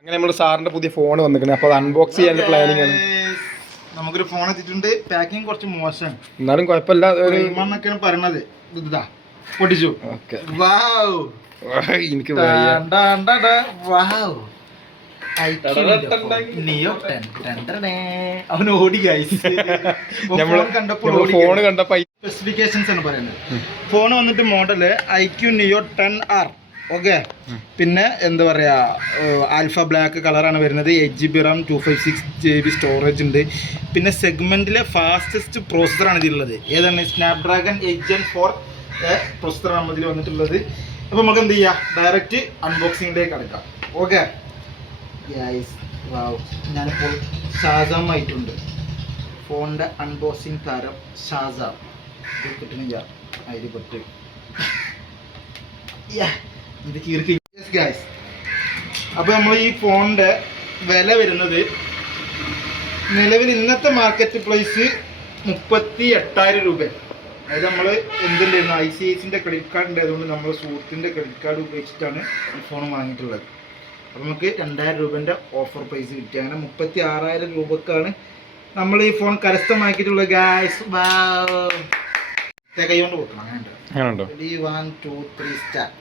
അങ്ങനെ നമ്മൾ സാറിന്റെ പുതിയ ഫോൺ വന്നിട്ടുണ്ട്. അപ്പോൾ അൺബോക്സ് ചെയ്യാനുള്ള പ്ലാനിങ് ആണ്. നമുക്കൊരു ഫോൺ എത്തിയിട്ടുണ്ട്. പാക്കിംഗ് കുറച്ച് മോശം, എന്നാലും കുഴപ്പമില്ല. എന്നൊക്കെയാണ് പറയണത്. ഇതാ പൊട്ടിച്ചു. എനിക്ക് അവന് ഓടി ഫോൺ കണ്ടപ്പോ സ്പെസിഫിക്കേഷൻസ് ആണ് പറയുന്നത്. ഫോൺ വന്നിട്ട് model IQ Neo 10R. Okay, പിന്നെ എന്താ പറയാ, ആൽഫ ബ്ലാക്ക് കളറാണ് വരുന്നത്. 8GB RAM, 256GB സ്റ്റോറേജ് ഉണ്ട്. പിന്നെ സെഗ്മെന്റിലെ ഫാസ്റ്റസ്റ്റ് പ്രോസസ്സറാണ് ഇതിലുള്ളത്. ഏതാണ്? സ്നാപ്ഡ്രാഗൺ 8 Gen 4 പ്രോസസ്സറാണ് ഇതിൽ വന്നിട്ടുള്ളത്. അപ്പോൾ നമുക്ക് എന്ത് ചെയ്യാം, ഡയറക്റ്റ് അൺബോക്സിങ്ങിലേക്ക് കിടക്കാം. ഓക്കെ, ഞാനിപ്പോൾ ഷാസാമായിട്ടുണ്ട്. ഫോണിൻ്റെ അൺബോക്സിങ് താരം ഷാസാം. ഇത് കിട്ടുന്നില്ല, അതിൽ പെട്ട് ഇത് കീർത്തി. ഗൈസ്, അപ്പോൾ നമ്മൾ ഈ ഫോണിൻ്റെ വില വരുന്നത് നിലവിൽ ഇന്നത്തെ മാർക്കറ്റ് പ്രൈസ് 38,000 രൂപ. അതായത് നമ്മൾ എന്തുണ്ടായിരുന്നു, ICICIൻ്റെ ക്രെഡിറ്റ് കാർഡ് ഉണ്ടായതുകൊണ്ട് നമ്മൾ സുഹൃത്തിൻ്റെ ക്രെഡിറ്റ് കാർഡ് ഉപയോഗിച്ചിട്ടാണ് ഈ ഫോൺ വാങ്ങിയിട്ടുള്ളത്. അപ്പോൾ നമുക്ക് 2,000 രൂപേൻ്റെ ഓഫർ പ്രൈസ് കിട്ടി. അങ്ങനെ 36,000 രൂപക്കാണ് നമ്മൾ ഈ ഫോൺ കരസ്ഥമാക്കിയിട്ടുള്ളത്. ഗൈസ്, കൈ കൊണ്ട് കൊടുക്കണം. അങ്ങനെ 1 2 3 സ്റ്റാർട്ട്.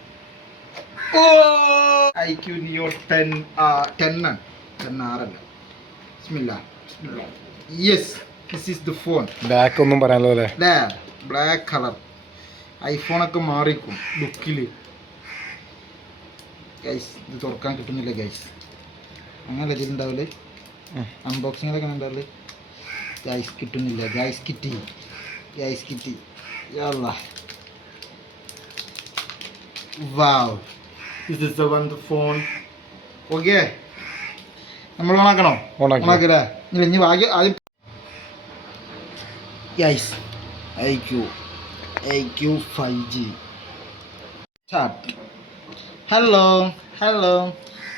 IQ Neo 10R അല്ല. Yes, this is the phone. Back ഒന്നും പറയാനല്ലോ അല്ലേ? Black colour. ഐഫോണൊക്കെ മാറിക്കും ലുക്കിൽ. ഗൈസ്, ഇത് തുറക്കാൻ കിട്ടുന്നില്ല ഗൈസ്. അങ്ങനെ ഇതിലുണ്ടാവില്ലേ അൺബോക്സിങ്ങിലൊക്കെ ഉണ്ടാവില്ലേ ഗൈസ്? കിട്ടുന്നില്ല ഗൈസ്. കിട്ടി. യാല്ലാ, വാവ്, this is the one, the phone. Okay, നമ്മൾ ഓണാക്കണോ? ഓണാക്കല്ലേ? ഇനി ബാക്കി ആദ്യം guys. IQ 5G start. Hello,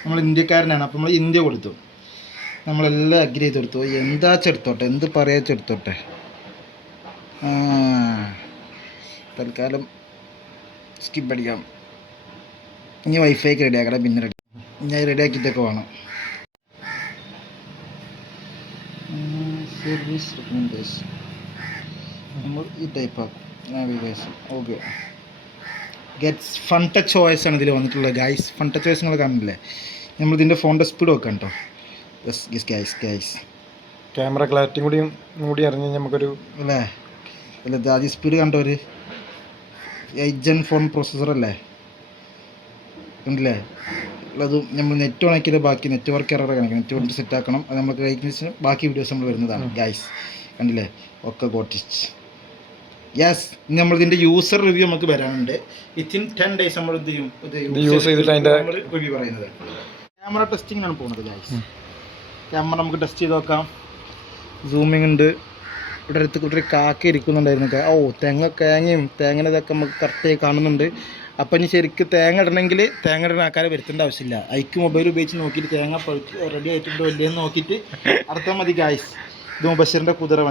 നമ്മൾ ഇന്ത്യക്കാരനാണ്. അപ്പോൾ നമ്മൾ ഇന്ത്യ കൊടുത്തു. നമ്മളെല്ലാം അഗ്രി ചെയ്ത് കൊടുത്തു. എന്താ ചെടുത്തോട്ടെ, എന്ത് പറയാ ചെടുത്തോട്ടെ. തൽക്കാലം സ്കിപ്പ് അടിക്കാം. ഇനി വൈഫൈക്ക് റെഡി ആക്കണം, പിന്നെ റെഡി ആക്കിയിട്ടൊക്കെ വേണം. സർവീസ് റെക്കമെൻഡേഷൻ നമ്മൾ ഈ ടൈപ്പാക്കും. Navigation okay. Gets fun touch OS ആണ് ഇതിൽ വന്നിട്ടുള്ളത് ഗൈസ്. ഫൺ ടച്ച് OS നിങ്ങൾ കാണില്ലേ? നമ്മളിതിൻ്റെ ഫോണിൻ്റെ സ്പീഡ് വെക്കാം കേട്ടോ. ഗൈസ്, ക്യാമറ ക്ലാരിറ്റിയും കൂടി അറിഞ്ഞ് നമുക്കൊരു അല്ലേ? അല്ല, ആദ്യം സ്പീഡ് കണ്ടോ? ഒരു 8 Gen 4 പ്രോസസ്സറല്ലേ? ഉണ്ടല്ലേ? അത് നമ്മൾ നെറ്റ് ഓണാക്കിയത് ബാക്കി നെറ്റ്വർക്ക് എറർ കാണിക്കണം. നെറ്റ്വർക്ക് സെറ്റ് ആക്കണം. അത് നമുക്ക് കഴിക്കുന്ന ബാക്കി വീഡിയോസ് നമ്മൾ വരുന്നതാണ് ഗൈസ്. കണ്ടില്ലേ? ഒക്കെ ഗോട്ടിച്ച്. യെസ്, ഇനി നമ്മളിതിൻ്റെ യൂസർ റിവ്യൂ നമുക്ക് വരാനുണ്ട്. വിത്തിൻ 10 days നമ്മൾ എന്ത് ചെയ്യും, യൂസ് ചെയ്തിട്ട് അതിൻ്റെ റിവ്യൂ പറയുന്നത്. ക്യാമറ ടെസ്റ്റിങ്ങിനാണ് പോകുന്നത് ഗൈസ്. ക്യാമറ നമുക്ക് ടെസ്റ്റ് ചെയ്ത് നോക്കാം. സൂമിങ് ഉണ്ട്. ഇവിടെ അടുത്ത് കൂട്ടി കാക്ക ഇരിക്കുന്നുണ്ടായിരുന്നു. തേങ്ങ ഇതൊക്കെ നമുക്ക് കറക്റ്റായി കാണുന്നുണ്ട്. അപ്പം ഇനി ശരിക്കും തേങ്ങ ഇടണമെങ്കിൽ തേങ്ങ ഇടുന്ന ആൾക്കാരെ വരുത്തേണ്ട ആവശ്യമില്ല. IQ മൊബൈൽ ഉപയോഗിച്ച് നോക്കിയിട്ട് തേങ്ങ റെഡി ആയിട്ടുണ്ടോ ഇല്ലയെന്ന് നോക്കിയിട്ട് അടുത്താൽ മതി ഗൈസ്. ഇത് മുബശ്ശിറിൻ്റെ കുതിര.